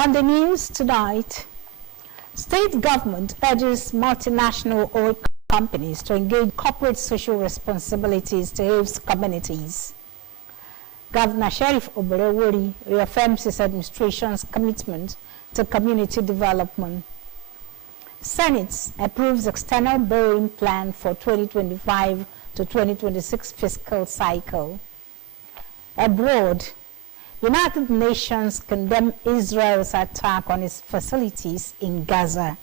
On the news tonight, state government urges multinational oil companies to engage corporate social responsibilities to help communities. Governor Sheriff Oborevwori reaffirms his administration's commitment to community development. Senate approves external borrowing plan for 2025 to 2026 fiscal cycle. Abroad, United Nations condemn Israel's attack on its facilities in Gaza.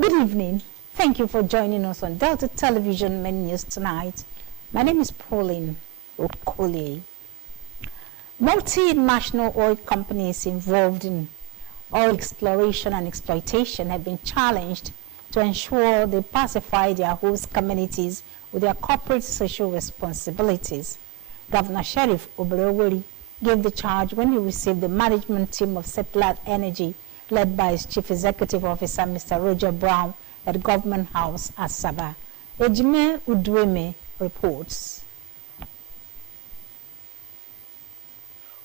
Good evening. Thank you for joining us on Delta Television Main News tonight. My name is Pauline Okole. Multinational oil companies involved in oil exploration and exploitation have been challenged to ensure they pacify their host communities with their corporate social responsibilities. Governor Sheriff Oborevwori gave the charge when he received the management team of Seplat Energy, led by its Chief Executive Officer, Mr. Roger Brown, at Government House, Asaba. Ejime Udueme reports.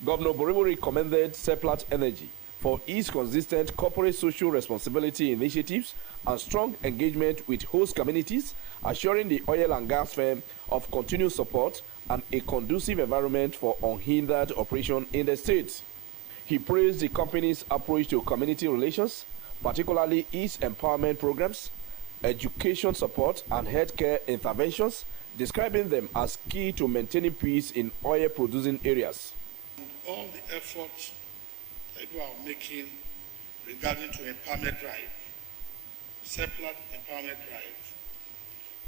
Governor Oborevwori commended Seplat Energy for its consistent corporate social responsibility initiatives and strong engagement with host communities, assuring the oil and gas firm of continued support and a conducive environment for unhindered operation in the state. He praised the company's approach to community relations, particularly its empowerment programs, education support, and healthcare interventions, describing them as key to maintaining peace in oil-producing areas. All the efforts that we are making regarding to empowerment drive, Seplat empowerment drive,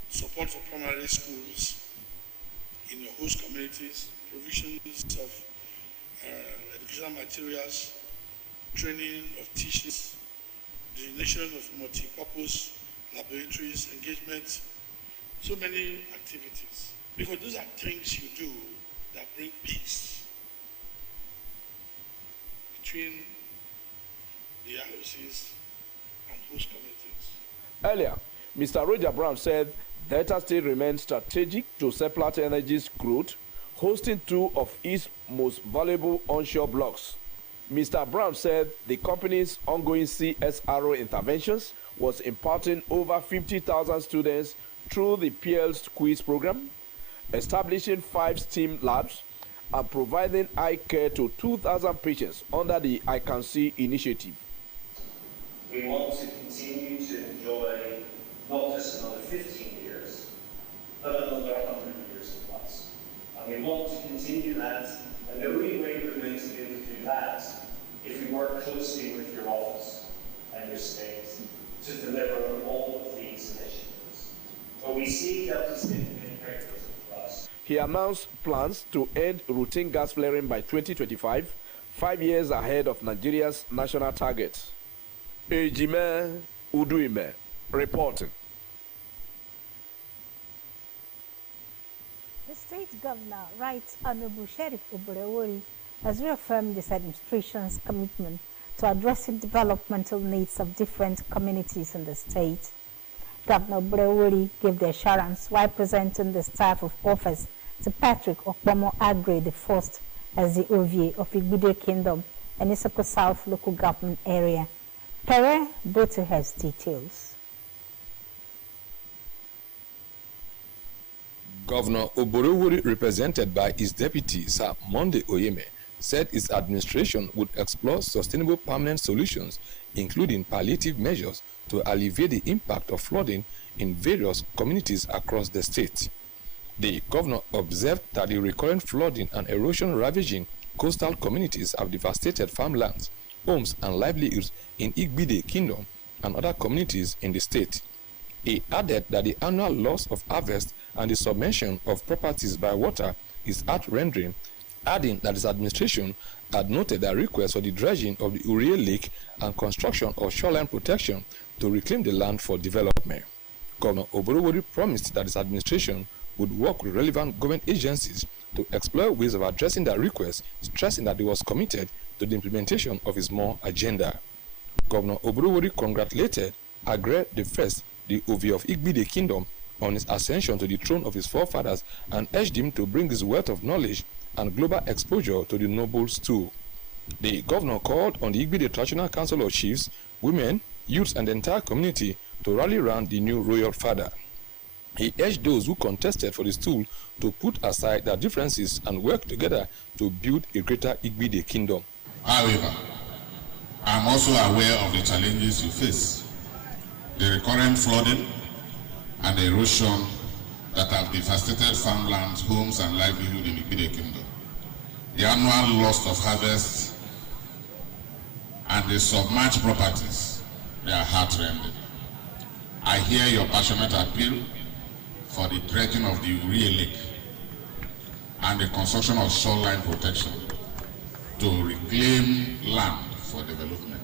support for primary schools in your host communities, provisions of educational materials, training of teachers, designation of multi-purpose laboratories, engagement, so many activities. Because those are things you do that bring peace between the IOCs and host communities. Earlier, Mr. Roger Brown said Delta State remains strategic to Seplat Energy's growth, hosting two of its most valuable onshore blocks. Mr. Brown said the company's ongoing CSRO interventions was imparting over 50,000 students through the PL's quiz program, establishing 5 STEAM labs, and providing eye care to 2,000 patients under the I Can See initiative. We want to continue to enjoy not just another 15 years, but another 100 years plus. And we want to continue that, and the only way we're going to be able to do that if we work closely with your office and your state to deliver on all of these initiatives. But we see Delta State being critical for us. He announced plans to end routine gas flaring by 2025, 5 years ahead of Nigeria's national target. Ejime Udueme reporting. The state governor, Right Honorable Sheriff Oborevwori, has reaffirmed this administration's commitment to addressing developmental needs of different communities in the state. Governor Oborevwori gave the assurance while presenting the staff of office to Patrick Okpomo Agre I as the OVA of Igbide Kingdom and Isoko South local government area. Pere Bote has details. Governor Oborevwori, represented by his deputy, Sir Monday Oyeme, said his administration would explore sustainable permanent solutions, including palliative measures to alleviate the impact of flooding in various communities across the state. The governor observed that the recurrent flooding and erosion ravaging coastal communities have devastated farmlands, homes, and livelihoods in Igbide Kingdom and other communities in the state. He added that the annual loss of harvest and the submersion of properties by water is heart-rending, adding that his administration had noted a request for the dredging of the Uriel Lake and construction of shoreline protection to reclaim the land for development. Governor Oborevwori promised that his administration would work with relevant government agencies to explore ways of addressing that request, stressing that he was committed to the implementation of his more agenda. Governor Oborevwori congratulated Agre I, the OVA of Igbide Kingdom, on his ascension to the throne of his forefathers and urged him to bring his wealth of knowledge and global exposure to the nobles too. The governor called on the Igbide Traditional Council of Chiefs, women, youths, and the entire community to rally around the new royal father. He urged those who contested for the stool to put aside their differences and work together to build a greater Igbide kingdom. However, I am also aware of the challenges you face. The recurrent flooding and erosion that have devastated farmlands, homes, and livelihood in the Igbide kingdom. The annual loss of harvest and the submerged properties, they are heart-rending. I hear your passionate appeal for the dredging of the Uri Lake and the construction of shoreline protection to reclaim land for development.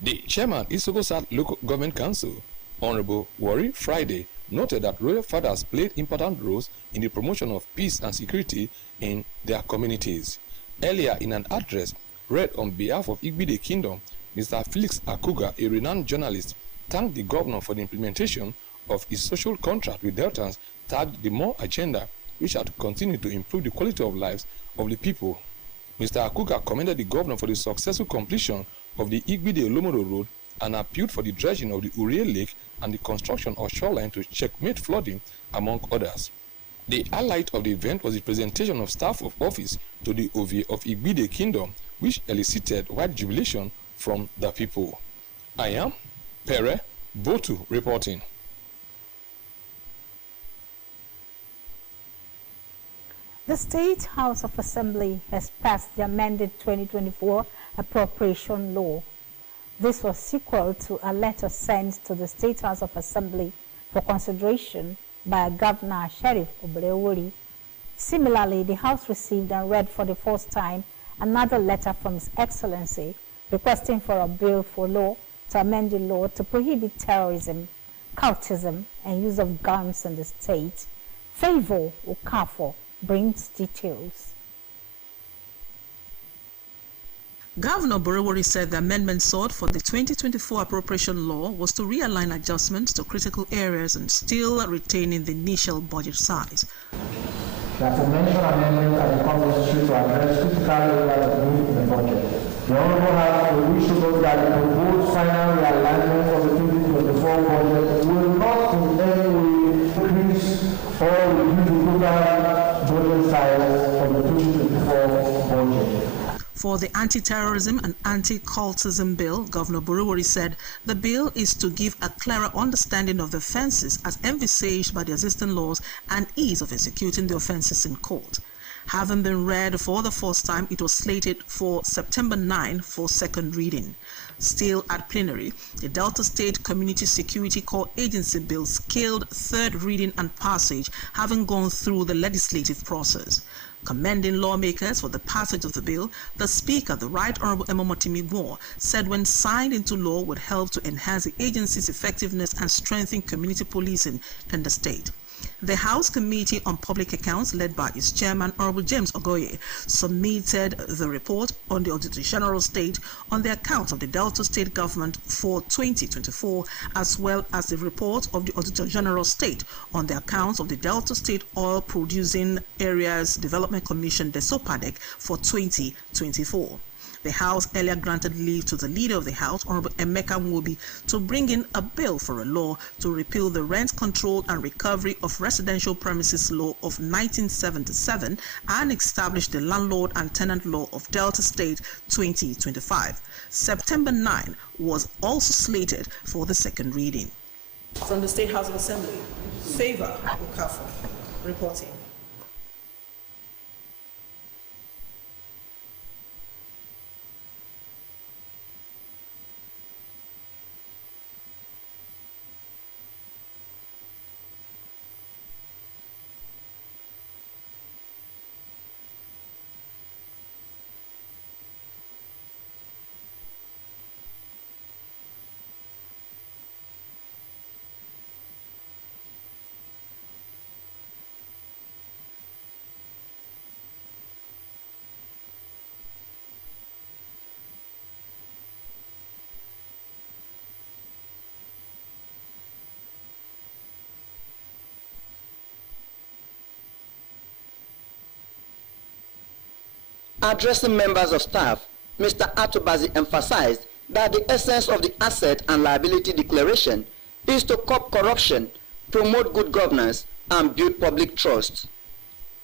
The chairman, Isoko South Local Government Council, Honorable Wari Friday, noted that royal fathers played important roles in the promotion of peace and security in their communities. Earlier, in an address read on behalf of Igbide Kingdom, Mr. Felix Akuga, a renowned journalist, thanked the governor for the implementation of his social contract with Deltans, tagged the More Agenda, which had continued to improve the quality of lives of the people. Mr. Akuga commended the governor for the successful completion of the Igbide-Olomoro Road and appealed for the dredging of the Uri Lake and the construction of shoreline to checkmate flooding, among others. The highlight of the event was the presentation of staff of office to the Ovie of Igbide Kingdom, which elicited wide jubilation from the people. I am Pere Botu reporting. The State House of Assembly has passed the amended 2024 appropriation law. This was sequel to a letter sent to the State House of Assembly for consideration by Governor Sheriff Obrewori. Similarly, the House received and read for the first time another letter from His Excellency requesting for a bill for law to amend the law to prohibit terrorism, cultism, and use of guns in the state. Favor Okafor brings details. Governor Borewori said the amendment sought for the 2024 appropriation law was to realign adjustments to critical areas and still retaining the initial budget size. The aforementioned amendment has become necessary to address critical areas of need in the budget. The Honorable House will wish to note that the proposed final realignment of the 2024 budget will not in any way increase or reduce the total budget size of the 2024 budget. For the anti-terrorism and anti-cultism bill, Governor Borewori said the bill is to give a clearer understanding of the offences as envisaged by the existing laws and ease of executing the offences in court. Having been read for the first time, it was slated for September 9 for second reading. Still at plenary, the Delta State Community Security Corps Agency bill scaled third reading and passage, having gone through the legislative process. Commending lawmakers for the passage of the bill, the Speaker, the Right Honorable Emomotimi Moore, said when signed into law would help to enhance the agency's effectiveness and strengthen community policing in the state. The House Committee on Public Accounts, led by its chairman, Honorable James Ogoye, submitted the report on the Auditor General State on the accounts of the Delta State Government for 2024, as well as the report of the Auditor General State on the accounts of the Delta State Oil Producing Areas Development Commission, the SOPADEC, for 2024. The House earlier granted leave to the Leader of the House, Honorable Emeka Nwobi, to bring in a bill for a law to repeal the Rent Control and Recovery of Residential Premises Law of 1977 and establish the Landlord and Tenant Law of Delta State 2025. September 9 was also slated for the second reading. From the State House of Assembly, Favor Okafor reporting. Addressing members of staff, Mr. Atubazi emphasized that the essence of the asset and liability declaration is to curb corruption, promote good governance, and build public trust.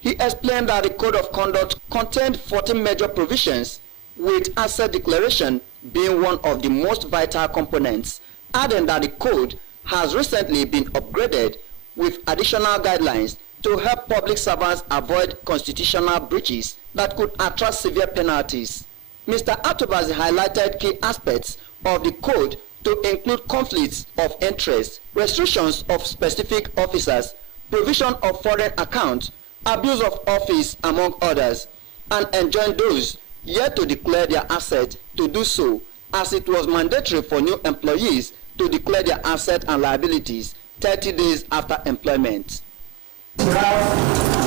He explained that the Code of Conduct contained 14 major provisions, with asset declaration being one of the most vital components, adding that the code has recently been upgraded with additional guidelines to help public servants avoid constitutional breaches that could attract severe penalties. Mr. Atubazi highlighted key aspects of the code to include conflicts of interest, restrictions of specific officers, provision of foreign accounts, abuse of office, among others, and enjoined those yet to declare their assets to do so, as it was mandatory for new employees to declare their assets and liabilities 30 days after employment. We have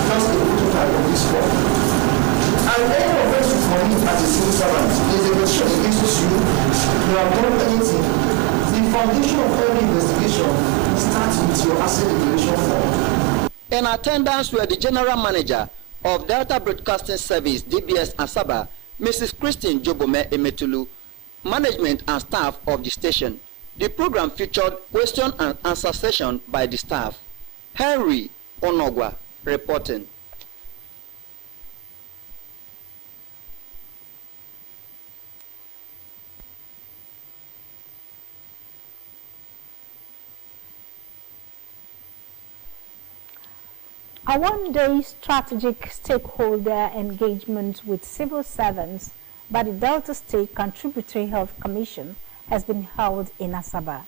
just a prototype of this law. And any offense you commit as a civil servant is a decision against you. You have done anything. The foundation of every investigation starts with your asset declaration form. In attendance were the General Manager of Delta Broadcasting Service, DBS Asaba, Mrs. Christine Jobome Emetulu, management and staff of the station. The program featured question and answer session by the staff. Henry Onogwa reporting. A one-day strategic stakeholder engagement with civil servants by the Delta State Contributory Health Commission has been held in Asaba.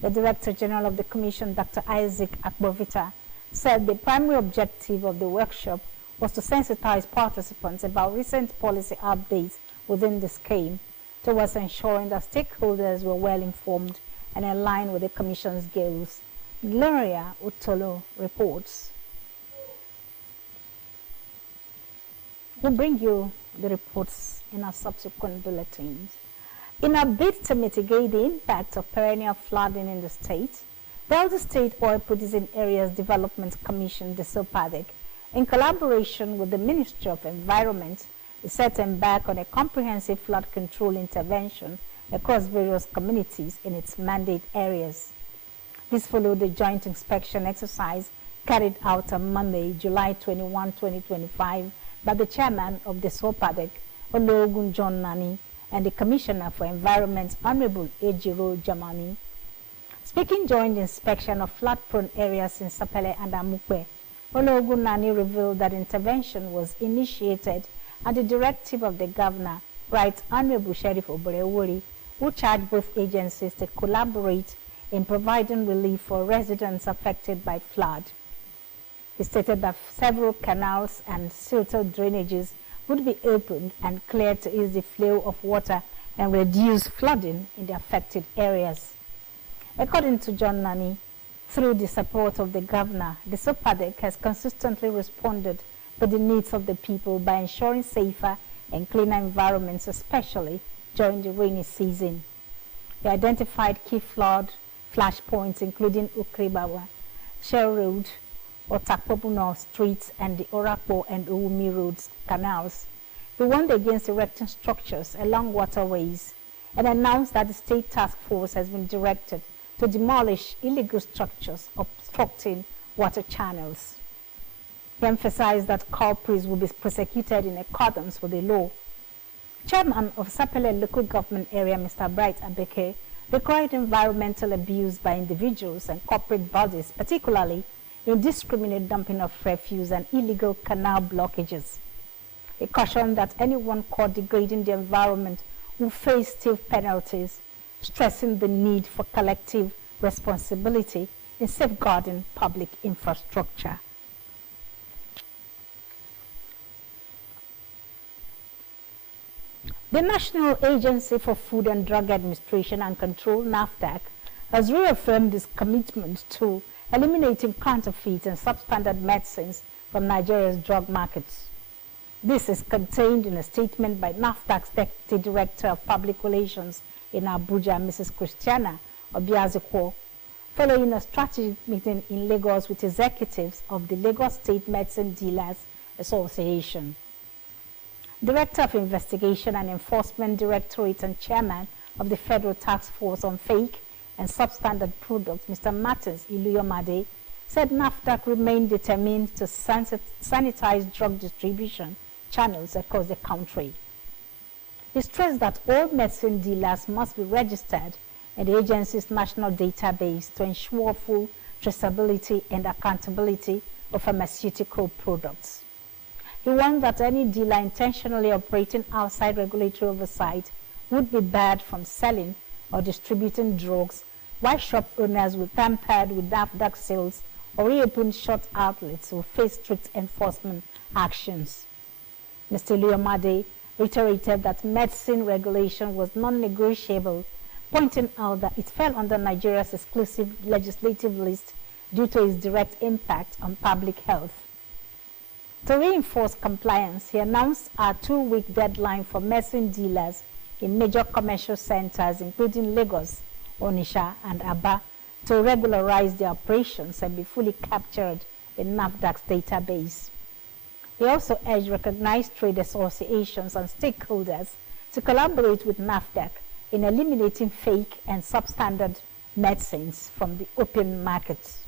The Director General of the Commission, Dr. Isaac Akbovita, said the primary objective of the workshop was to sensitize participants about recent policy updates within the scheme towards ensuring that stakeholders were well informed and in line with the Commission's goals. Gloria Utolo reports. We'll bring you the reports in our subsequent bulletins. In a bid to mitigate the impact of perennial flooding in the state, Delta State Oil Producing Areas Development Commission, DSOPADEC, in collaboration with the Ministry of Environment, is set to embark on a comprehensive flood control intervention across various communities in its mandate areas. This followed the joint inspection exercise carried out on Monday, July 21, 2025, by the chairman of the DSOPADEC, Ologun John Nani, and the Commissioner for Environment, Honorable Ejiro Jamani. Speaking during the inspection of flood-prone areas in Sapele and Amukwe, Ologun Nani revealed that intervention was initiated at the directive of the Governor, Right Honorable Sheriff Oborewori, who charged both agencies to collaborate in providing relief for residents affected by flood. He stated that several canals and silted drainages would be opened and cleared to ease the flow of water and reduce flooding in the affected areas. According to John Nani, through the support of the Governor, the DSOPADEC has consistently responded to the needs of the people by ensuring safer and cleaner environments, especially during the rainy season. He identified key flood flashpoints including Ukribawa, Shell Road, Otakpobuno Streets, and the Orapo and Uwumi Roads canals. He warned against erecting structures along waterways and announced that the State Task Force has been directed to demolish illegal structures obstructing water channels. He emphasized that culprits will be prosecuted in accordance with the law. Chairman of Sapele Local Government Area, Mr. Bright Abeke, required environmental abuse by individuals and corporate bodies, particularly indiscriminate dumping of refuse and illegal canal blockages. He cautioned that anyone caught degrading the environment will face stiff penalties, stressing the need for collective responsibility in safeguarding public infrastructure. The National Agency for Food and Drug Administration and Control, NAFDAC, has reaffirmed its commitment to eliminating counterfeit and substandard medicines from Nigeria's drug markets. This is contained in a statement by NAFDAC's Deputy Director of Public Relations in Abuja, Mrs. Christiana Obiazekwo, following a strategic meeting in Lagos with executives of the Lagos State Medicine Dealers Association. Director of Investigation and Enforcement Directorate and Chairman of the Federal Task Force on Fake and Substandard Products, Mr. Martins Iluyomade, said NAFDAC remained determined to sanitize drug distribution channels across the country. He stressed that all medicine dealers must be registered in the agency's national database to ensure full traceability and accountability of pharmaceutical products. He warned that any dealer intentionally operating outside regulatory oversight would be barred from selling or distributing drugs, while shop owners who tampered with NAFDAC sales or reopened short outlets will face strict enforcement actions. Mr. Iluyomade reiterated that medicine regulation was non-negotiable, pointing out that it fell under Nigeria's exclusive legislative list due to its direct impact on public health. To reinforce compliance, he announced a 2-week deadline for medicine dealers in major commercial centers, including Lagos, Onitsha, and Aba, to regularize their operations and be fully captured in NAFDAC's database. He also urged recognized trade associations and stakeholders to collaborate with NAFDAC in eliminating fake and substandard medicines from the open markets.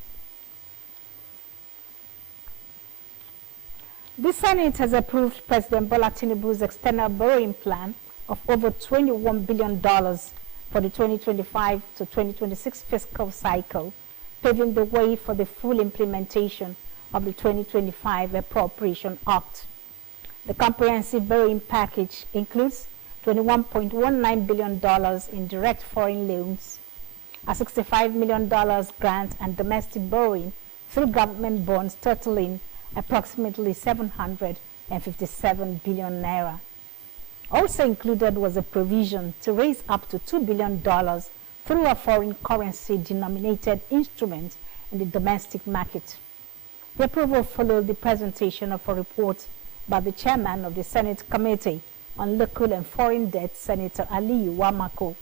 The Senate has approved President Bola Tinubu's external borrowing plan of over $21 billion for the 2025 to 2026 fiscal cycle, paving the way for the full implementation of the 2025 Appropriation Act. The comprehensive borrowing package includes $21.19 billion in direct foreign loans, a $65 million grant, and domestic borrowing through government bonds totaling approximately 757 billion naira. Also included was a provision to raise up to $2 billion through a foreign currency denominated instrument in the domestic market. The approval followed the presentation of a report by the chairman of the Senate Committee on Local and Foreign Debt, Senator Aliyu Wamako,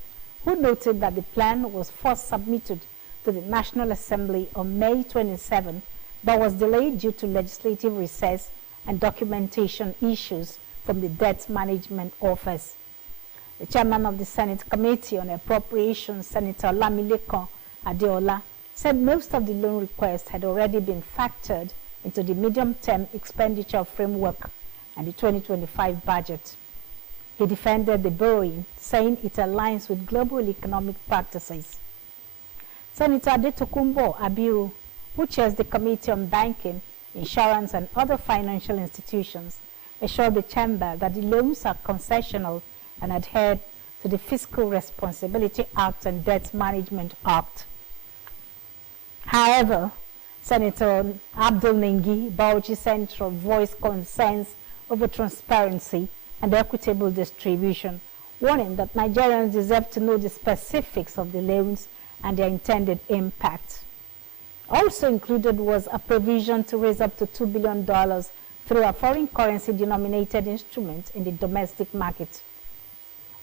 who noted that the plan was first submitted to the National Assembly on May 27, but was delayed due to legislative recess and documentation issues from the Debt Management Office. The chairman of the Senate Committee on Appropriations, Senator Olamilekan Adeola, said most of the loan requests had already been factored into the medium-term expenditure framework and the 2025 budget. He defended the borrowing, saying it aligns with global economic practices. Senator Adetokunbo Abiru, who chairs the Committee on Banking, Insurance and Other Financial Institutions, assured the chamber that the loans are concessional and adhere to the Fiscal Responsibility Act and Debt Management Act. However, Senator Abdul Nengi Bauchi Central voiced concerns over transparency and equitable distribution, warning that Nigerians deserve to know the specifics of the loans and their intended impact. Also included was a provision to raise up to $2 billion through a foreign currency denominated instrument in the domestic market.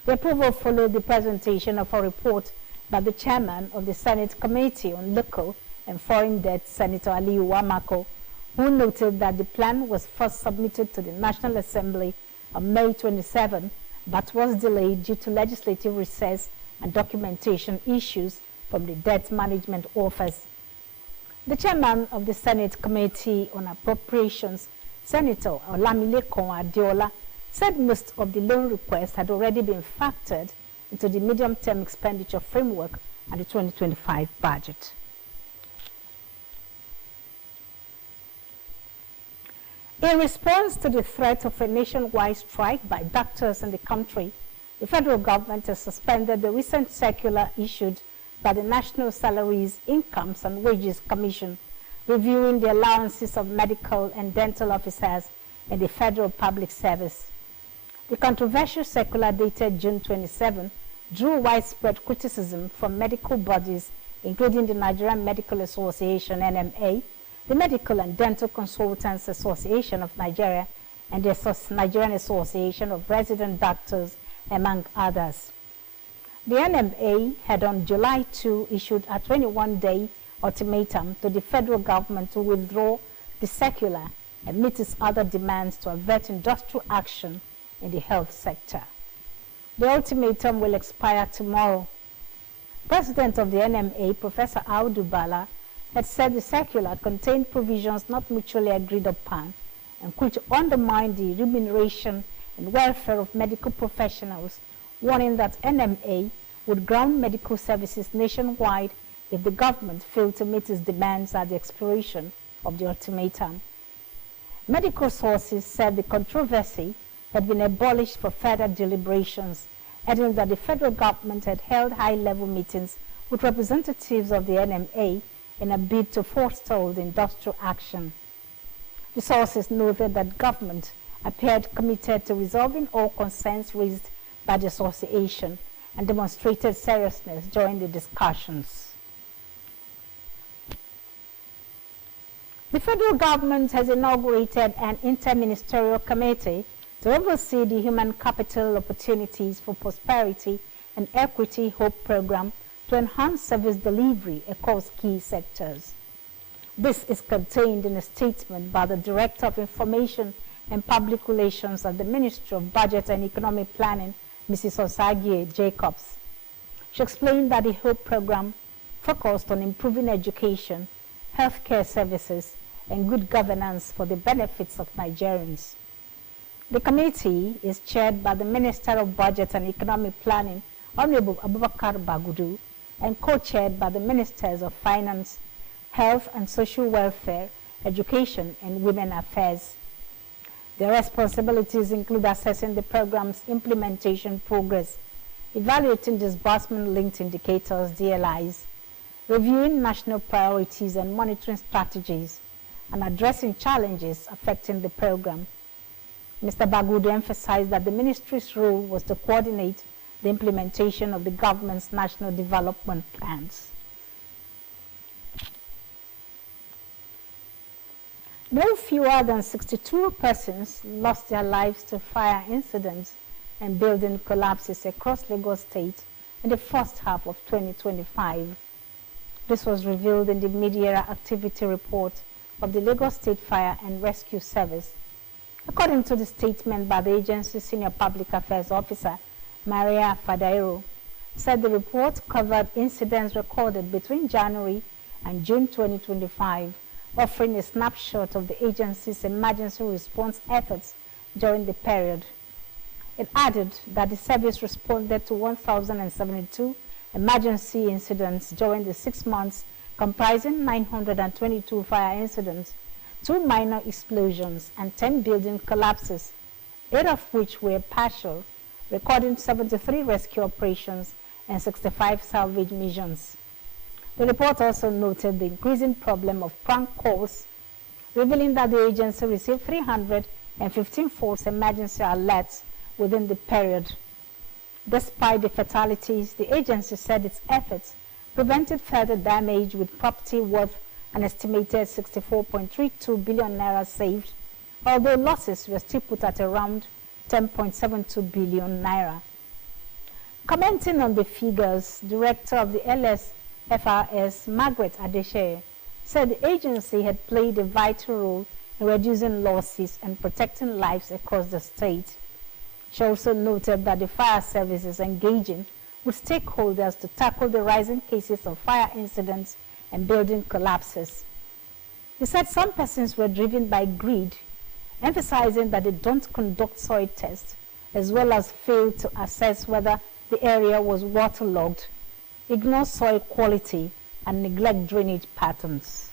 The approval followed the presentation of a report by the chairman of the Senate Committee on Local and Foreign Debt, Senator Aliyu Wamako, who noted that the plan was first submitted to the National Assembly on May 27, but was delayed due to legislative recess and documentation issues from the Debt Management Office. The chairman of the Senate Committee on Appropriations, Senator Olamilekan Adeola, said most of the loan requests had already been factored into the medium-term expenditure framework and the 2025 budget. In response to the threat of a nationwide strike by doctors in the country, the federal government has suspended the recent circular issued by the National Salaries, Incomes and Wages Commission, reviewing the allowances of medical and dental officers in the federal public service. The controversial circular dated June 27 drew widespread criticism from medical bodies, including the Nigerian Medical Association, NMA, the Medical and Dental Consultants Association of Nigeria, and the Nigerian Association of Resident Doctors, among others. The NMA had on July 2 issued a 21-day ultimatum to the federal government to withdraw the circular and meet its other demands to avert industrial action in the health sector. The ultimatum will expire tomorrow. President of the NMA, Professor Audu Bala, had said the circular contained provisions not mutually agreed upon and could undermine the remuneration and welfare of medical professionals, warning that NMA would ground medical services nationwide if the government failed to meet its demands at the expiration of the ultimatum. Medical sources said the controversy had been abolished for further deliberations, adding that the federal government had held high-level meetings with representatives of the NMA in a bid to forestall the industrial action. The sources noted that government appeared committed to resolving all concerns raised by the association and demonstrated seriousness during the discussions. The federal government has inaugurated an interministerial committee to oversee the Human Capital Opportunities for Prosperity and Equity Hope program to enhance service delivery across key sectors. This is contained in a statement by the Director of Information and Public Relations at the Ministry of Budget and Economic Planning, Mrs. Osagie Jacobs. She explained that the HOPE program focused on improving education, healthcare services, and good governance for the benefits of Nigerians. The committee is chaired by the Minister of Budget and Economic Planning, Honorable Abubakar Bagudu, and co-chaired by the Ministers of Finance, Health and Social Welfare, Education, and Women Affairs. Their responsibilities include assessing the program's implementation progress, evaluating disbursement-linked indicators, DLIs, reviewing national priorities and monitoring strategies, and addressing challenges affecting the program. Mr. Bagudu emphasized that the ministry's role was to coordinate the implementation of the government's national development plans. No fewer than 62 persons lost their lives to fire incidents and building collapses across Lagos State in the first half of 2025. This was revealed in the mid-year activity report of the Lagos State Fire and Rescue Service. According to the statement by the agency's Senior Public Affairs Officer, Maria Fadairo, said the report covered incidents recorded between January and June 2025, offering a snapshot of the agency's emergency response efforts during the period. It added that the service responded to 1,072 emergency incidents during the 6 months, comprising 922 fire incidents, 2 minor explosions, and 10 building collapses, 8 of which were partial, recording 73 rescue operations and 65 salvage missions. The report also noted the increasing problem of prank calls, revealing that the agency received 315 false emergency alerts within the period. Despite the fatalities, the agency said its efforts prevented further damage, with property worth an estimated 64.32 billion naira saved, although losses were still put at around 10.72 billion naira. Commenting on the figures, Director of the LSFRS, Margaret Adeshe, said the agency had played a vital role in reducing losses and protecting lives across the state. She also noted that the fire service is engaging with stakeholders to tackle the rising cases of fire incidents and building collapses. He said some persons were driven by greed, emphasizing that they don't conduct soil tests, as well as fail to assess whether the area was waterlogged, ignore soil quality, and neglect drainage patterns.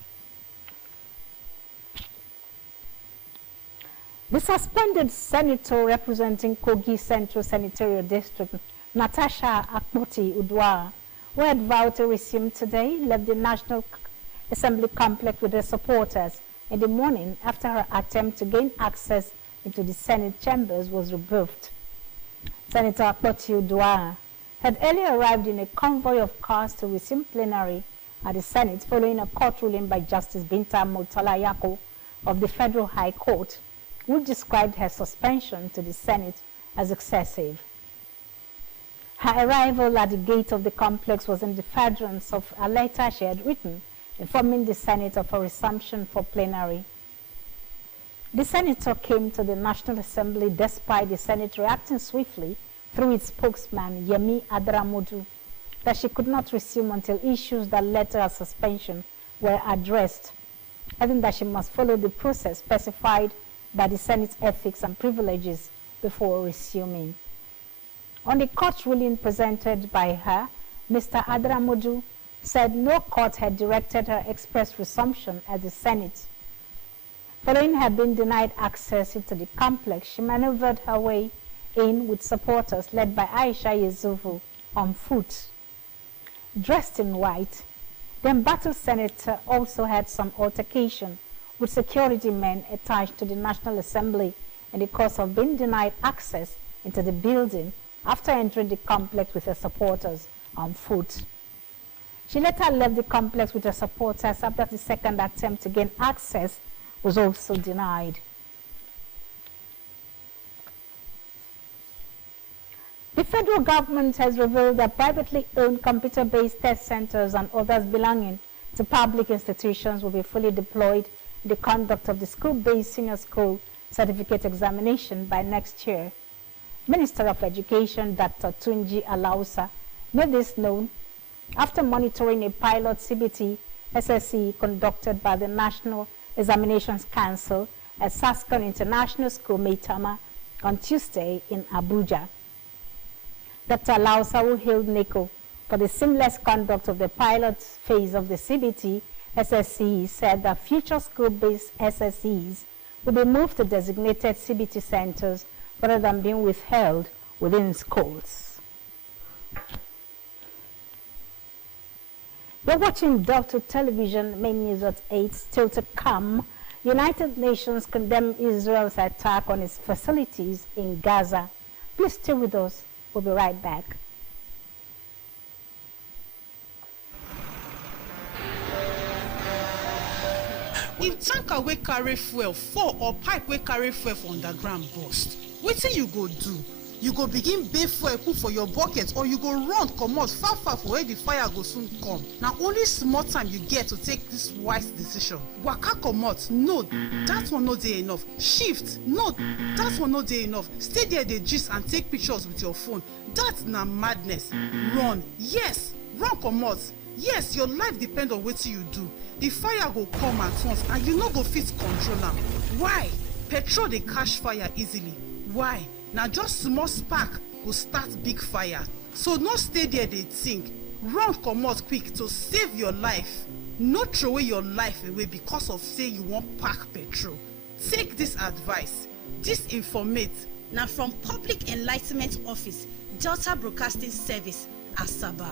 The suspended senator representing Kogi Central Senatorial District, Natasha Akpoti Udwa, who had vowed to resume today, left the National Assembly complex with her supporters in the morning after her attempt to gain access into the Senate chambers was rebuffed. Senator Akpoti Udwa had earlier arrived in a convoy of cars to resume plenary at the Senate following a court ruling by Justice Binta Murtala Yako of the Federal High Court, who described her suspension to the Senate as excessive. Her arrival at the gate of the complex was in defiance of a letter she had written informing the Senate of her resumption for plenary. The senator came to the National Assembly despite the Senate reacting swiftly through its spokesman, Yemi Adaramodu, that she could not resume until issues that led to her suspension were addressed, adding that she must follow the process specified by the Senate Ethics and Privileges before resuming. On the court ruling presented by her, Mr. Adaramodu said no court had directed her express resumption at the Senate. Following her being denied access into the complex, she maneuvered her way in with supporters led by Aisha Yezufu on foot. Dressed in white, the embattled senator also had some altercation with security men attached to the National Assembly in the course of being denied access into the building after entering the complex with her supporters on foot. She later left the complex with her supporters after the second attempt to gain access was also denied. The federal government has revealed that privately owned computer-based test centers and others belonging to public institutions will be fully deployed in the conduct of the school-based senior school certificate examination by next year. Minister of Education Dr. Tunji Alausa made this known after monitoring a pilot CBT SSE conducted by the National Examinations Council at Saskan International School, Maitama, on Tuesday in Abuja. Dr. Alausa, who hailed NECO for the seamless conduct of the pilot phase of the CBT SSE, said that future school-based SSEs will be moved to designated CBT centers rather than being withheld within schools. You're watching Delta Television, main news at 8, still to come. United Nations condemn Israel's attack on its facilities in Gaza. Please stay with us. We'll be right back. If tanker wey carry fuel fall or pipe wey carry fuel for underground burst, wetin you go do? You go begin bath fuel put for your bucket, or you go run comot far for where the fire go soon come. Na only small time you get to take this wise decision. Waka comot, no, that one no dey enough. Shift, no, that one no dey enough. Stay there dey gist and take pictures with your phone. That na madness. Run, yes, run comot. Yes, your life depend on wetin you do. The fire go come at once and you no go fit control am. Why? Petrol dey catch fire easily. Why? Na just small spark go start big fire. So no stay there dey think. Run comot quick to save your life. No throway your life away because of say you wan pack petrol. Take this advice. This informate na from Public Enlightenment Office, Delta Broadcasting Service, Asaba.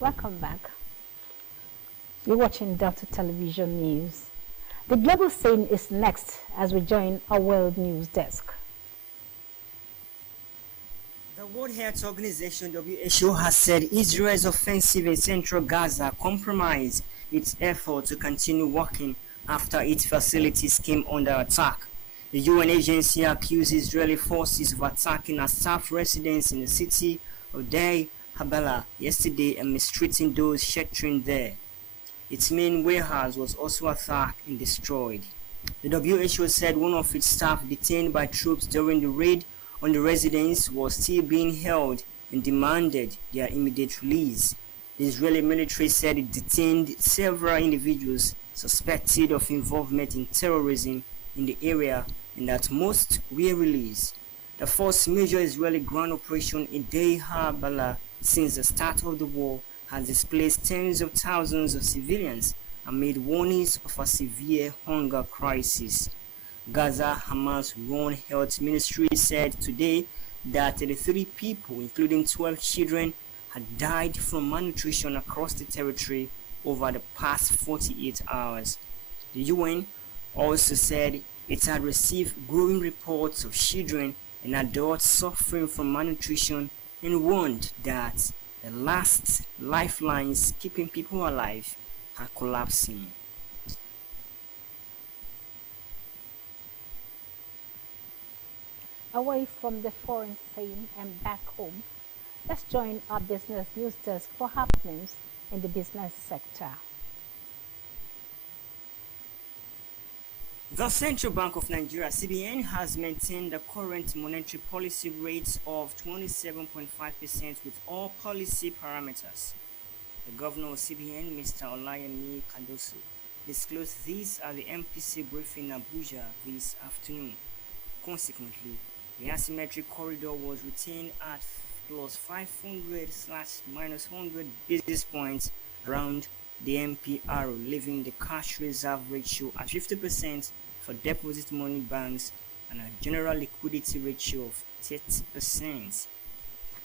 Welcome back. You're watching Delta Television News. The global scene is next as we join our World News Desk. The World Health Organization WHO has said Israel's offensive in central Gaza compromised its effort to continue working after its facilities came under attack. The UN agency accused Israeli forces of attacking a staff residence in the city of Deir Habala yesterday and mistreating those sheltering there. Its main warehouse was also attacked and destroyed. The WHO said one of its staff detained by troops during the raid on the residence was still being held and demanded their immediate release. The Israeli military said it detained several individuals suspected of involvement in terrorism in the area and that most were released. The first major Israeli ground operation in Deir Habala since the start of the war has displaced tens of thousands of civilians amid warnings of a severe hunger crisis. Gaza Hamas-run health ministry said today that 33 people, including 12 children, had died from malnutrition across the territory over the past 48 hours. The UN also said it had received growing reports of children and adults suffering from malnutrition and warned that the last lifelines keeping people alive are collapsing. Away from the foreign scene and back home, let's join our business news desk for happenings in the business sector. The Central Bank of Nigeria, CBN, has maintained the current monetary policy rate of 27.5% with all policy parameters. The governor of CBN, Mr. Olayemi Kadoso, disclosed this at the MPC briefing in Abuja this afternoon. Consequently, the asymmetric corridor was retained at plus 500/-100 basis points around the MPR, leaving the cash reserve ratio at 50% for deposit money banks and a general liquidity ratio of 30%.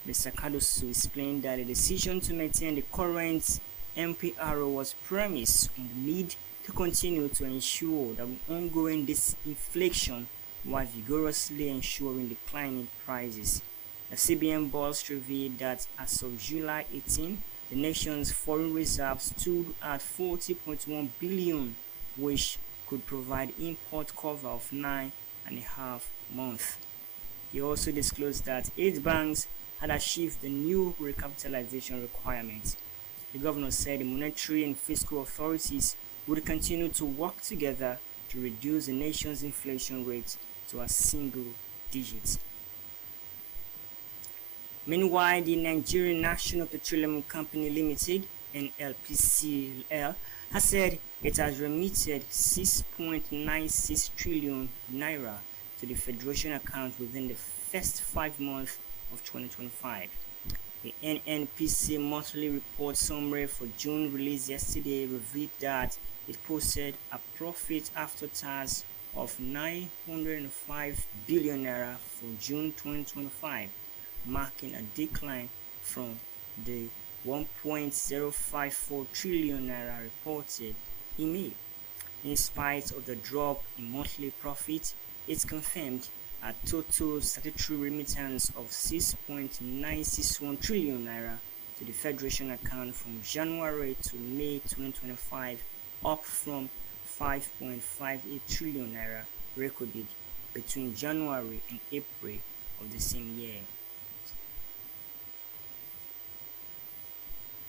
Mr. Kadoso explained that the decision to maintain the current MPR was premised on the need to continue to ensure that ongoing disinflation while vigorously ensuring declining prices. The CBN boss revealed that as of July 18, the nation's foreign reserves stood at 40.1 billion, which could provide import cover of 9.5 months. He also disclosed that 8 banks had achieved the new recapitalization requirements. The governor said the monetary and fiscal authorities would continue to work together to reduce the nation's inflation rate to a single digit. Meanwhile, the Nigerian National Petroleum Company Limited, NNPCL, has said it has remitted 6.96 trillion naira to the Federation account within the first 5 months of 2025. The NNPC monthly report summary for June released yesterday revealed that it posted a profit after tax of 905 billion naira for June 2025, marking a decline from the 1.054 trillion naira reported in May. In spite of the drop in monthly profit, it confirmed a total statutory remittance of 6.961 trillion naira to the Federation account from January to May 2025, up from 5.58 trillion naira recorded between January and April of the same year.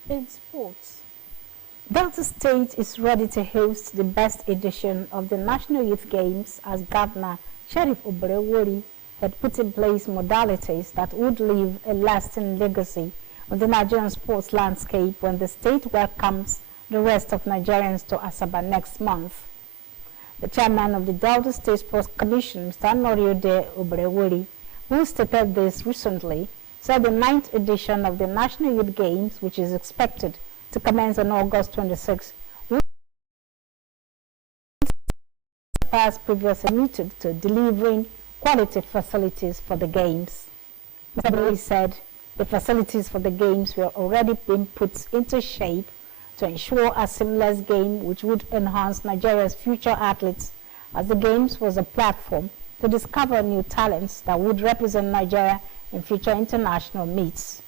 In sports, Delta State is ready to host the best edition of the National Youth Games as Governor Sheriff Oberewori had put in place modalities that would leave a lasting legacy on the Nigerian sports landscape when the state welcomes the rest of Nigerians to Asaba next month. The chairman of the Delta State Sports Commission, Mr. Noriode Oberewori, who stated this recently, said the 9th edition of the National Youth Games, which is expected to commence on August 26, will surpass previously committed to delivering quality facilities for the Games. Mr. Oberewori said the facilities for the Games were already being put into shape to ensure a seamless game which would enhance Nigeria's future athletes, as the Games was a platform to discover new talents that would represent Nigeria in future international meets.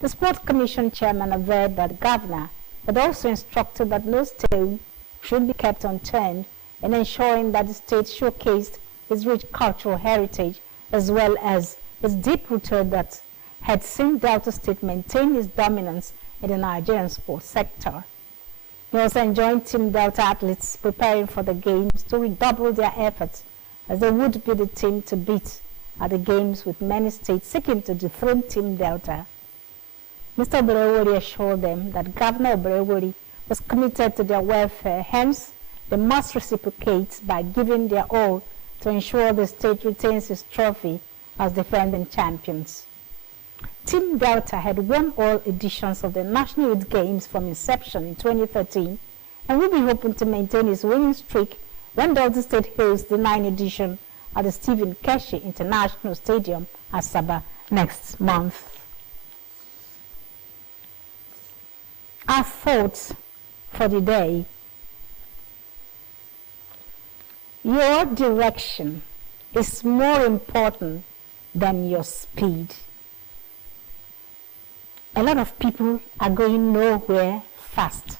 The Sports Commission chairman averred that the governor had also instructed that no stone should be kept unturned in ensuring that the state showcased its rich cultural heritage as well as its deep rooted that had seen Delta State maintain its dominance in the Nigerian sports sector. He also enjoined Team Delta athletes preparing for the Games to redouble their efforts, as they would be the team to beat at the Games, with many states seeking to dethrone Team Delta. Mr. Oberewori assured them that Governor Oberewori was committed to their welfare, hence they must reciprocate by giving their all to ensure the state retains its trophy as defending champions. Team Delta had won all editions of the National Youth Games from inception in 2013 and will be hoping to maintain its winning streak when Delta State hosts the 9th edition at the Stephen Keshi International Stadium, Asaba, next month. Our thoughts for the day. Your direction is more important than your speed. A lot of people are going nowhere fast.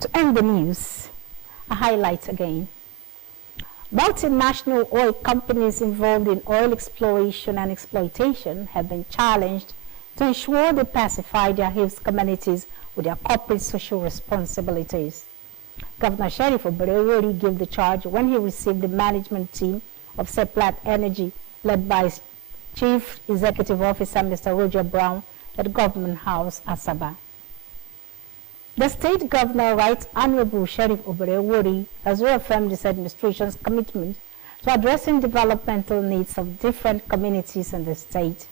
To end the news, a highlight again. Multinational oil companies involved in oil exploration and exploitation have been challenged to ensure they pacify their host communities with their corporate social responsibilities. Governor Sheriff Oberewori gave the charge when he received the management team of Seplat Energy, led by its Chief Executive Officer Mr. Roger Brown, at Government House, Asaba. The state governor, Right Honorable Sheriff Oberewori, has reaffirmed his administration's commitment to addressing developmental needs of different communities in the state.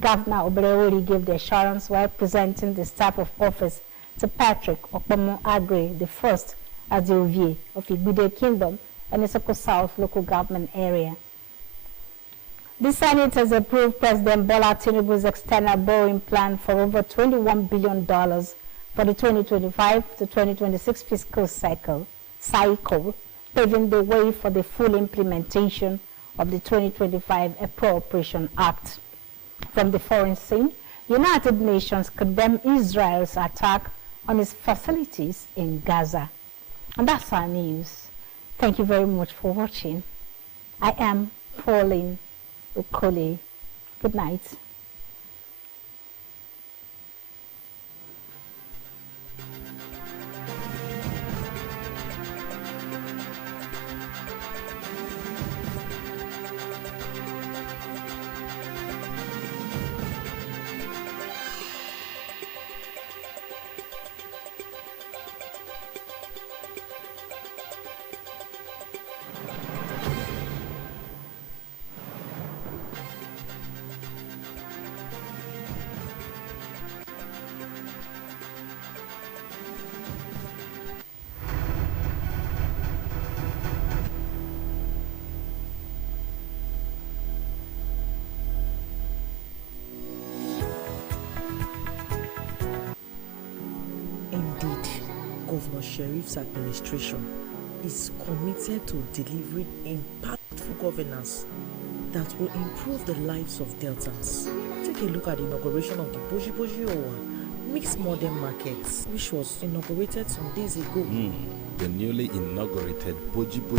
Governor Oberewori gave the assurance while presenting the staff of office to Patrick Okpomo Agre I as the Ovier of Igbude Kingdom and Isoko South local government area. The Senate has approved President Bola Tinubu's external borrowing plan for over $21 billion for the 2025 to 2026 fiscal cycle, paving the way for the full implementation of the 2025 Appropriation Act. From the foreign scene, United Nations condemned Israel's attack on its facilities in Gaza. And that's our news. Thank you very much for watching. I am Pauline Okole. Good night. Governor Sheriff's administration is committed to delivering impactful governance that will improve the lives of Deltans. Take a look at the inauguration of the Boji Boji Owa Mixed Modern Market, which was inaugurated some days ago. The newly inaugurated Boji Boji